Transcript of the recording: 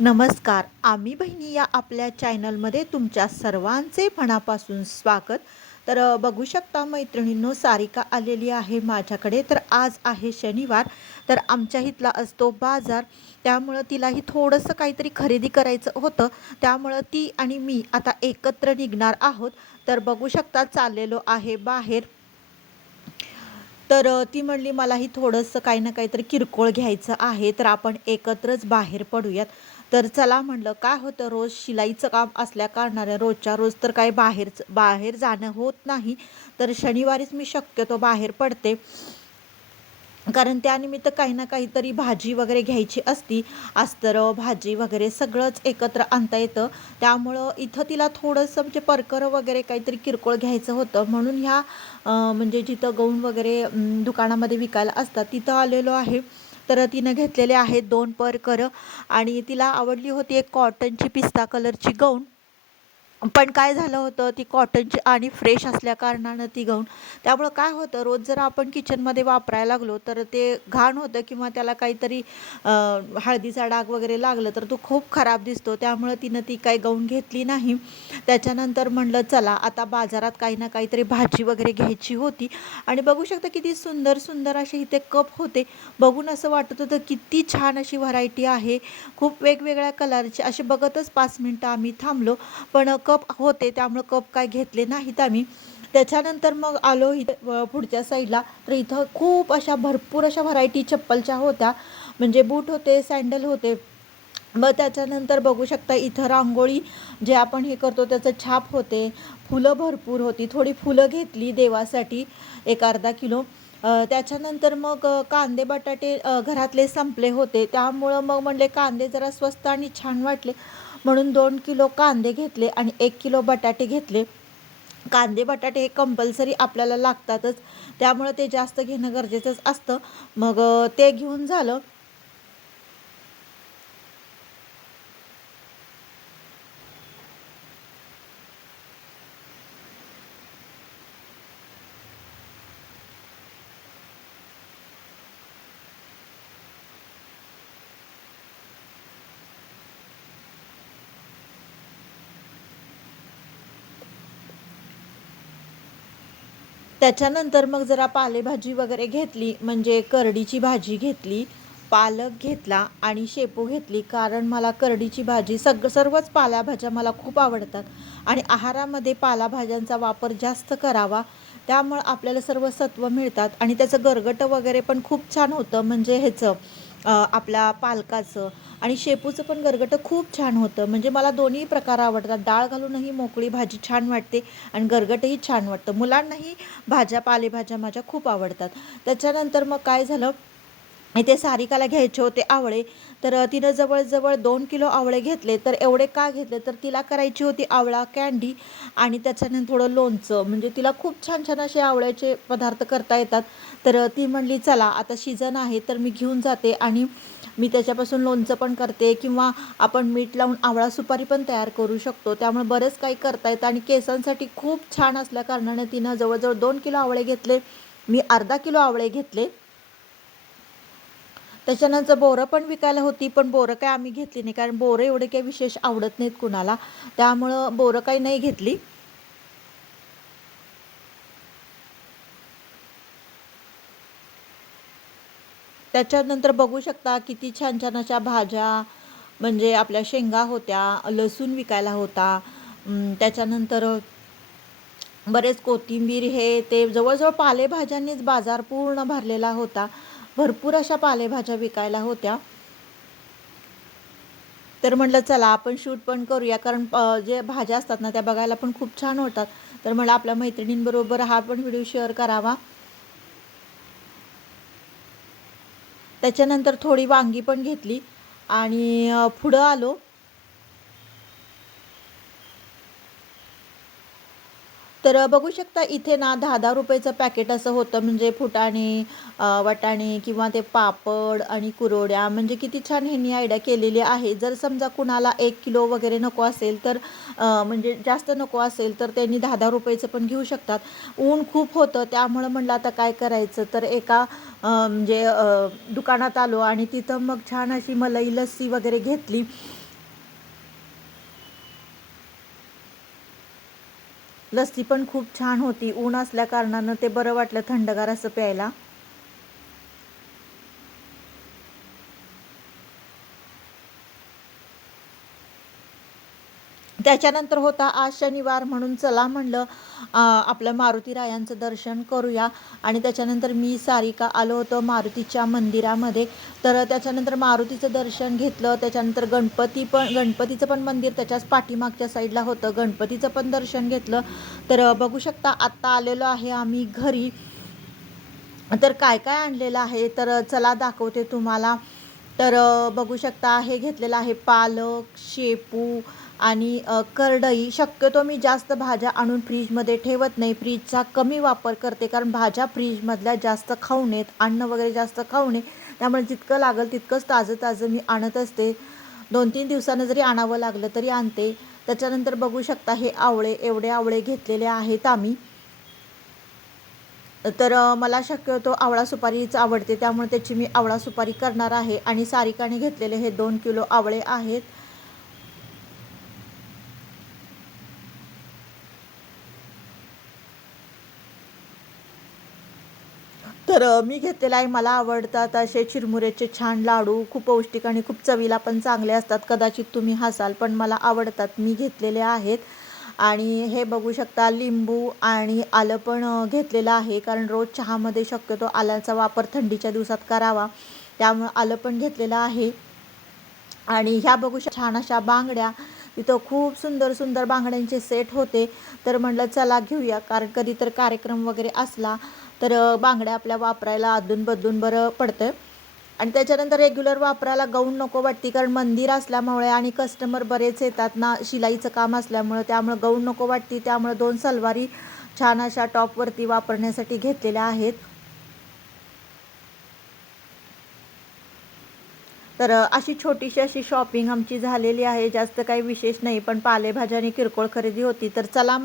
नमस्कार. आम्ही बहिणी या आपल्या चॅनलमध्ये तुमच्या सर्वांचे मनापासून स्वागत. तर बघू शकता मैत्रिणींनो, सारिका आलेली आहे माझ्याकडे. तर आज आहे शनिवार. तर आमच्या इथला असतो बाजार. त्यामुळं तिलाही थोडंसं काहीतरी खरेदी करायचं होतं. त्यामुळं ती आणि मी आता एकत्र निघणार आहोत. तर बघू शकता चाललेलो आहे बाहेर. तर ती म्हणली मलाही थोडंसं काही ना काहीतरी किरकोळ घ्यायचं आहे, तर आपण एकत्रच बाहेर पडूयात. तर चला म्हणलं, काय होतं रोज शिलाईचं काम असल्या कारणाने रोजच्या रोज तर काही बाहेर जाणं होत नाही. तर शनिवारीच मी शक्यतो बाहेर पडते. कारण त्यानिमित्त काही ना काहीतरी भाजी वगैरे घ्यायची असती. अस्तरं, भाजी वगैरे सगळंच एकत्र आणता येतं. त्यामुळं इथं तिला थोडंसं म्हणजे परकरं वगैरे काहीतरी किरकोळ घ्यायचं होतं. म्हणून ह्या म्हणजे जिथं गाऊन वगैरे दुकानामध्ये विकायला असतात तिथं आलेलो आहे. तर तिनं घेतलेले आहेत 2 परकरं आणि तिला आवडली होती एक कॉटनची पिस्ता कलरची गाऊन. पण काय झालं होतं, ती कॉटनची आणि फ्रेश असल्या कारणानं ती गाऊन. त्यामुळं काय होतं, रोज जर आपण किचनमध्ये वापरायला लागलो तर ते घाण होतं किंवा त्याला काहीतरी हळदीचा डाग वगैरे लागलं तर तो खूप खराब दिसतो. त्यामुळं तिनं ती काही गाऊन घेतली नाही. त्याच्यानंतर म्हणलं चला आता बाजारात काही ना काहीतरी भाजी वगैरे घ्यायची होती आणि बघू शकता किती सुंदर सुंदर असे इथे कप होते. बघून असं वाटत होतं किती छान अशी व्हरायटी आहे. खूप वेगवेगळ्या कलरचे असे बघतच 5 मिनटं आम्ही थांबलो. पण कप होते त्यामुळं कप काय घेतले नाहीत आम्ही. त्याच्यानंतर मग आलो इथे पुढच्या साईडला. तर इथं खूप अशा भरपूर अशा व्हरायटी चप्पलच्या होत्या. म्हणजे बूट होते, सँडल होते. मग त्याच्यानंतर बघू शकता इथं रांगोळी जे आपण हे करतो त्याचं छाप होते. फुलं भरपूर होती. थोडी फुलं घेतली देवासाठी एक अर्धा किलो. त्याच्यानंतर मग कांदे बटाटे घरातले संपले होते. त्यामुळं मग म्हणले कांदे जरा स्वस्त आणि छान वाटले म्हणून 2 किलो कांदे घेतले आणि 1 किलो बटाटे घेतले. कांदे बटाटे हे कंपल्सरी आपल्याला लागतातच. त्यामुळं ते जास्त घेणं गरजेचंच असतं. मग ते घेऊन झालं. त्याच्यानंतर मग जरा पालेभाजी वगैरे घेतली, म्हणजे करडीची भाजी घेतली, पालक घेतला आणि शेपू घेतली. कारण मला करडीची भाजी सर्वच पालेभाज्या मला खूप आवडतात आणि आहारामध्ये पालेभाज्यांचा वापर जास्त करावा. त्यामुळं आपल्याला सर्व सत्व मिळतात आणि त्याचं गरगटं वगैरे पण खूप छान होतं. म्हणजे ह्याचं आपल्या पालकाचं आणि शेपूचं पण गरगटं खूप छान होतं. म्हणजे मला दोन्ही प्रकार आवडतात. डाळ घालूनही मोकळी भाजी छान वाटते आणि गरगटंही छान वाटतं. मुलांनाही पालेभाज्या माझ्या खूप आवडतात. त्याच्यानंतर मग काय झालं, इथे सारिकाला घ्यायचे होते आवळे. तर तिनं जवळ-जवळ 2 किलो आवळे घेतले. तर एवढे का घेतले, तर तिला करायची होती आवळा कँडी आणि त्याच्यानंतर थोडं लोणचं. म्हणजे तिला खूप छान-छान असे आवळ्याचे पदार्थ करता येतात. तर ती म्हणली चला आता सीझन आहे तर मी घेऊन जाते आणि मी त्याच्यापासून लोणचं पण करते किंवा आपण मीठ लावून आवळा सुपारी पण तयार करू शकतो. त्यामुळे बरेच काही करता येतं आणि केसांसाठी खूप छान असल्या कारणाने तिनं जवळ-जवळ 2 किलो आवळे घेतले. मी अर्धा किलो आवळे घेतले. त्याच्यानंतर बोरं पण विकायला होती, पण बोरं काय आम्ही घेतली नाही. कारण बोरं एवढे काही विशेष आवडत नाहीत कुणाला. त्यामुळं बोरं काही नाही घेतली. त्याच्यानंतर बघू शकता किती छान-छान अशा भाज्या, म्हणजे आपल्या शेंगा होत्या, लसूण विकायला होता. त्याच्यानंतर बरेच कोथिंबीर हे ते जवळ-जवळ पालेभाज्यांनीच बाजार पूर्ण भरलेला होता. भरपूर अशा पालेभाज्या विकायला होत्या. तर म्हटलं चला आपण शूट पण करूया कारण जे भाज्या असतात ना त्या बघायला पण खूप छान होतात. तर मला आपल्या मैत्रिणींबरोबर हा पण व्हिडिओ शेअर करावा. त्याच्यानंतर थोडी वांगी पण घेतली आणि पुढं आलो. तर बघू शकता इथे ना 10-10 रुपयाचं पॅकेट असं होतं. म्हणजे फुटाणे, वाटाणे किंवा ते पापड आणि कुरवड्या, म्हणजे किती छान ह्यांनी आयडिया केलेली आहे. जर समजा कुणाला 1 किलो वगैरे नको असेल तर म्हणजे जास्त नको असेल तर त्यांनी 10-10 रुपयाचं पण घेऊ शकतात. ऊन खूप होतं त्यामुळं म्हणलं आता काय करायचं, तर एका म्हणजे दुकानात आलो आणि तिथं मग छान अशी मलाई लस्सी वगैरे घेतली. लस्सी पण खूप छान होती. ऊन असल्या कारणानं ते बरं वाटलं थंडगार असं प्यायला. त्याच्यानंतर होता आज शनिवार म्हणून चला म्हणलं आपलं मारुती रायांचं दर्शन करूया. आणि त्याच्यानंतर मी सारिका आलो होतो मारुतीच्या मंदिरामध्ये. तर त्याच्यानंतर मारुतीचं दर्शन घेतलं. त्याच्यानंतर गणपतीचं पण मंदिर त्याच्याच पाठीमागच्या साईडला होतं. गणपतीचं पण दर्शन घेतलं. तर बघू शकता आत्ता आलेलो आहे आम्ही घरी. तर काय काय आणलेलं आहे तर चला दाखवते तुम्हाला. तर बघू शकता हे घेतलेलं आहे पालक, शेपू आणि करडई. शक्यतो मी जास्त भाज्या आणून फ्रीजमध्ये ठेवत नाही. फ्रीजचा कमी वापर करते कारण भाज्या फ्रीजमधल्या जास्त खाऊ नयेत, अन्न वगैरे जास्त खाऊ नये. त्यामुळे जितकं लागेल तितकंच ताजं ताजं मी आणत असते. 2-3 दिवसानं जरी आणावं लागलं तरी आणते. त्याच्यानंतर बघू शकता हे आवळे, एवढे आवळे घेतलेले आहेत आम्ही. तर मला शक्यतो आवळा सुपारीच आवडते त्यामुळे त्याची मी आवळा सुपारी करणार आहे. आणि सारिकाने घेतलेले हे 2 किलो आवळे आहेत. तर मी घेतलेला आहे. मला आवडतात असे चिरमुऱ्याचे छान लाडू, खूप पौष्टिक आणि खूप चवीला पण चांगले असतात. कदाचित तुम्ही हसाल पण मला आवडतात, मी घेतलेले आहेत. आणि हे बघू शकता लिंबू आणि आलं पण घेतलेलं आहे कारण रोज चहामध्ये शक्यतो आल्याचा वापर थंडीच्या दिवसात करावा, त्यामुळं आलं पण घेतलेलं आहे. आणि ह्या बघू छान अशा बांगड्या, तिथं खूप सुंदर सुंदर बांगड्यांचे सेट होते. तर म्हटलं चला घेऊया कारण कधी तर कार्यक्रम वगैरे असला तर बांगड्या आपल्या वापरायला अधूनमधून बरं पडतं. आणि त्याच्यानंतर रेग्युलर वापरायला गाऊन नको वाटते कारण मंदिर असल्यामुळे आणि कस्टमर बरेच येतात ना, शिलाईचं काम असल्यामुळं, त्यामुळं गाऊन नको वाटते. त्यामुळं 2 सलवारी छान अशा टॉपवरती वापरण्यासाठी घेतलेल्या आहेत. तर अशी छोटीशी अशी शॉपिंग आमची झालेली आहे. जास्त काही विशेष नाही, पण पालेभाज्या आणि किरकोळ खरेदी होती. तर चला